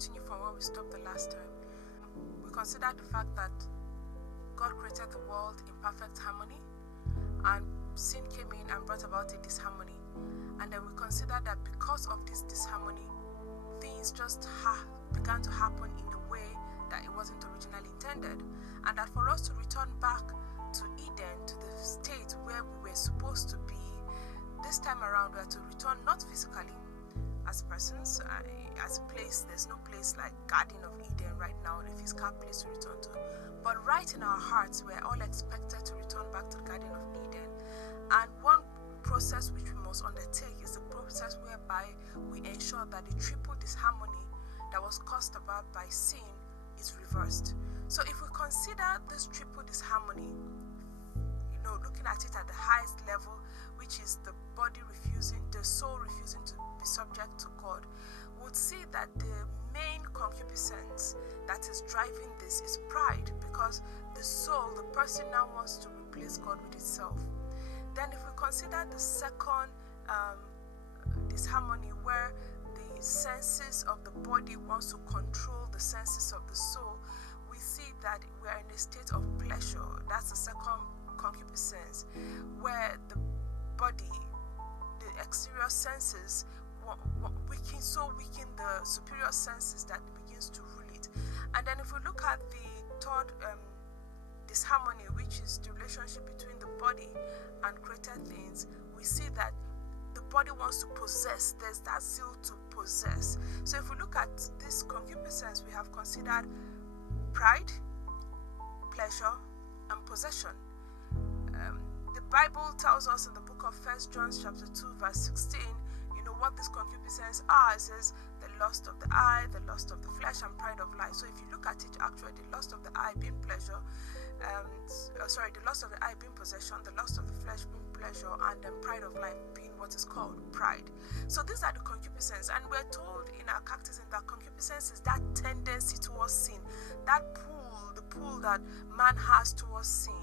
continue from where we stopped the last time. We considered the fact that God created the world in perfect harmony, and sin came in and brought about a disharmony. And then we considered that because of this disharmony, things just began to happen in a way that it wasn't originally intended. And that for us to return back to Eden, to the state where we were supposed to be, this time around we are to return not physically as persons, as a place. There's no place like Garden of Eden right now, a physical place to return to. But right in our hearts, we're all expected to return back to the Garden of Eden. And one process which we must undertake is the process whereby we ensure that the triple disharmony that was caused about by sin is reversed. So if we consider this triple disharmony, looking at it at the highest level, which is the soul refusing to be subject to God, would see that the main concupiscence that is driving this is pride, because the soul, the person, now wants to replace God with itself. Then if we consider the second disharmony, where the senses of the body wants to control the senses of the soul, we see that we are in a state of pleasure. That's the second concupiscence, where the body, the exterior senses, weaken the superior senses that begins to rule it. And then if we look at the third disharmony, which is the relationship between the body and created things, we see that the body wants to possess. There's that zeal to possess. So if we look at this concupiscence, we have considered pride, pleasure, and possession. The Bible tells us in the book of 1 John chapter 2 verse 16, what this concupiscence are. It says the lust of the eye, the lust of the flesh, and pride of life. So if you look at it, actually the lust of the eye being pleasure, the lust of the eye being possession, the lust of the flesh being pleasure, and then pride of life being what is called pride. So these are the concupiscence, and we're told in our catechism that concupiscence is that tendency towards sin, that the pull that man has towards sin.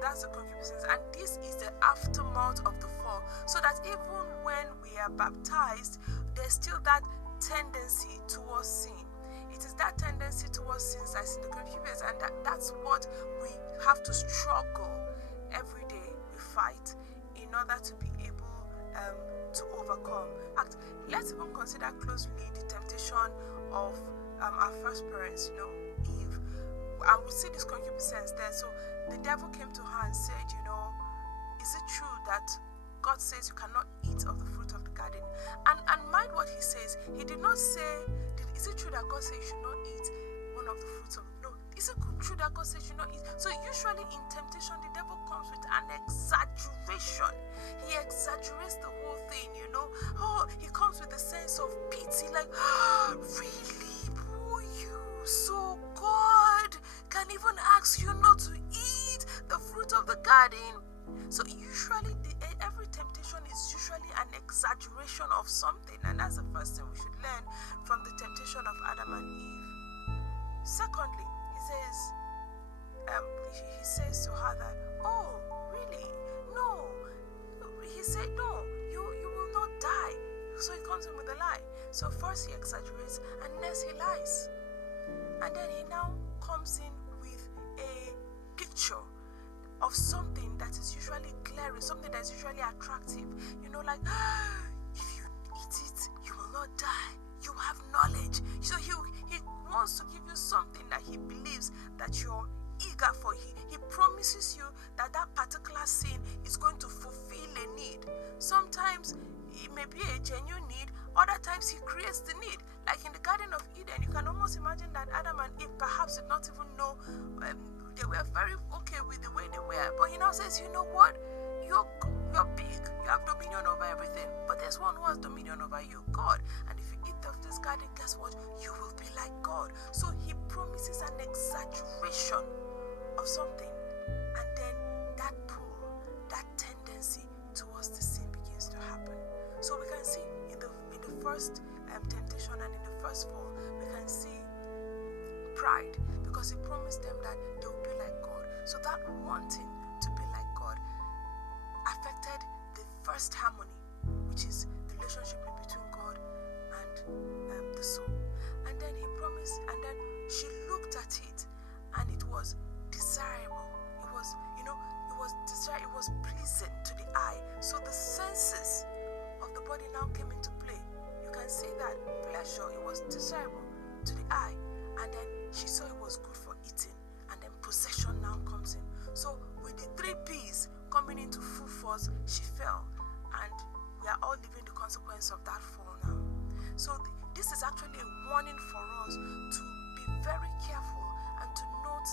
That's the concupiscence, and this is the aftermath of the fall. So that even when we are baptized, there's still that tendency towards sin. It is that tendency towards sin that's in the concupiscence, and that's what we have to struggle every day. We fight in order to be able to overcome. Let's even consider closely the temptation of our first parents, Eve, and we see this concupiscence there. So the devil came to her and said, is it true that God says you cannot eat of the fruit of the garden? And mind what he says. He did not say, is it true that God says you should not eat one of the fruits of... No, is it true that God says you should not eat? So usually in temptation, the devil comes with an exaggeration. He exaggerates the whole thing, he comes with a sense of pity, like, really, poor you? So God can even ask you not to eat the fruit of the garden? So usually every temptation is usually an exaggeration of something, and that's the first thing we should learn from the temptation of Adam and Eve. Secondly, he says to her that, oh, really? No. He said, no, you will not die. So he comes in with a lie. So first he exaggerates, and next he lies. And then he now comes in with a picture of something that is usually glaring, something that is usually attractive. Like, if you eat it, you will not die. You have knowledge. So he wants to give you something that he believes that you're eager for. He promises you that particular sin is going to fulfill a need. Sometimes it may be a genuine need. Other times he creates the need. Like in the Garden of Eden, you can almost imagine that Adam and Eve perhaps did not even know. They were very okay with the way they were. But he now says, you know what? You're big. You have dominion over everything. But there's one who has dominion over you, God. And if you eat of this garden, guess what? You will be like God. So he promises an exaggeration of something. And then that pull, that tendency towards the sin begins to happen. So we can see in the first temptation and in the first fall, we can see pride, because he promised them that they will be like God. So that wanting to be like God affected the first harmony, which is the relationship between God and the soul. And then promise. And then she looked at it, and it was desirable. It was, it was desirable. It was pleasing to the eye. So the senses of the body now came into play. You can see that pleasure, it was desirable to the eye, and then she saw it was good for eating, and then possession now comes in. So with the 3 P's coming into full force, she fell, and we are all living the consequence of that fall now. So this is actually a warning for us to be very careful and to note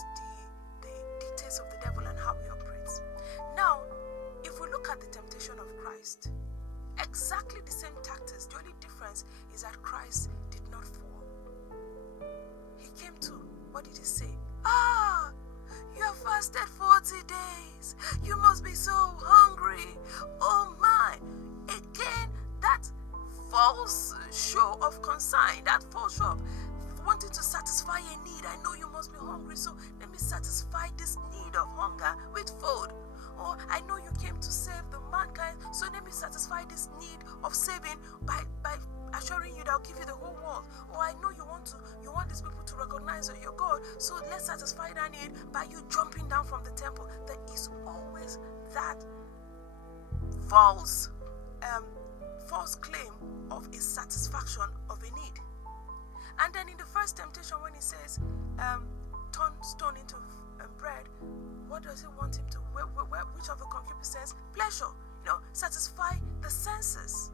the details of the devil and how he operates. Now, if we look at the temptation of Christ, exactly the same tactics. The only difference is that Christ did not fall. He came to, what did he say? You have fasted 40 days. You must be so hungry. Oh my. Again, that false show of concern, that false show of wanting to satisfy a need. I know you must be hungry, so let me satisfy this need of hunger with food. Or I know you came to save the mankind, so let me satisfy this need of saving by assuring you that I'll give you the whole world. Or I know you want these people to recognize that you're God, so let's satisfy that need by you jumping down from the temple. There is always that false claim of a satisfaction of a need. And then in the first temptation, when he says, turn stone into bread, what does he want him to? Which of the concupiscence? Pleasure. Satisfy the senses.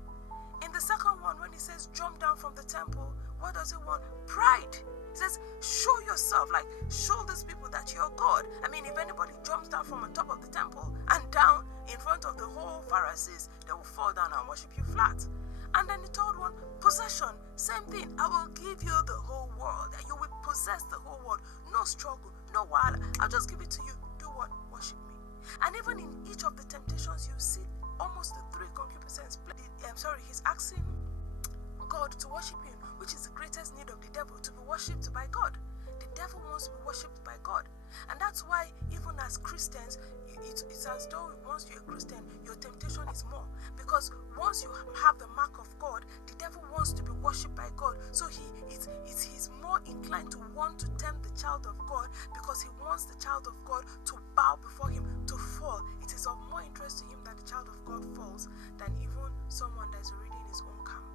In the second one, when he says jump down from the temple, what does he want? Pride. He says show yourself, like show these people that you're God. I mean, if anybody jumps down from on top of the temple and down in front of the whole Pharisees, they will fall down and worship you flat. And then the third one, possession. Same thing. I will give you the whole world, and you will possess the whole world. No struggle, no while. I'll just give it to you. Do what? Worship me. And even in each of the temptations, you see almost the 3 concupiscence. He's asking God to worship him, which is the greatest need of the devil, to be worshipped by God. The devil wants to be worshipped by God. And that's why even as Christians, it's as though once you're a Christian, your temptation is more. Because once you have the mark of God, the devil wants to be worshipped by God. So he's more inclined to want to tempt the child of God, because he wants the child of God to bow before him, to fall. It is of more interest to him that the child of God falls than even someone that's already in his own camp.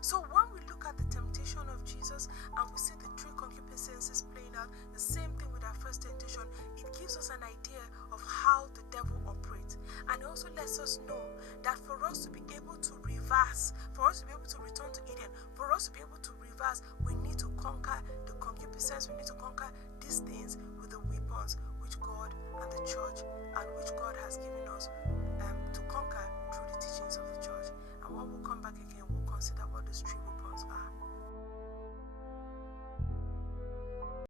So when we look at the temptation of Jesus and we see the 3 concupiscences playing out, the same thing with our first temptation, it gives us an idea of how the devil operates. And it also lets us know that for us to be able to reverse, for us to be able to return to Eden, for us to be able to reverse, we need to conquer the concupiscence, we need to conquer these things with the weapons which God and the church and which God has given us to conquer through the teachings of the church. And when we come back again, we'll consider what those 3 weapons are.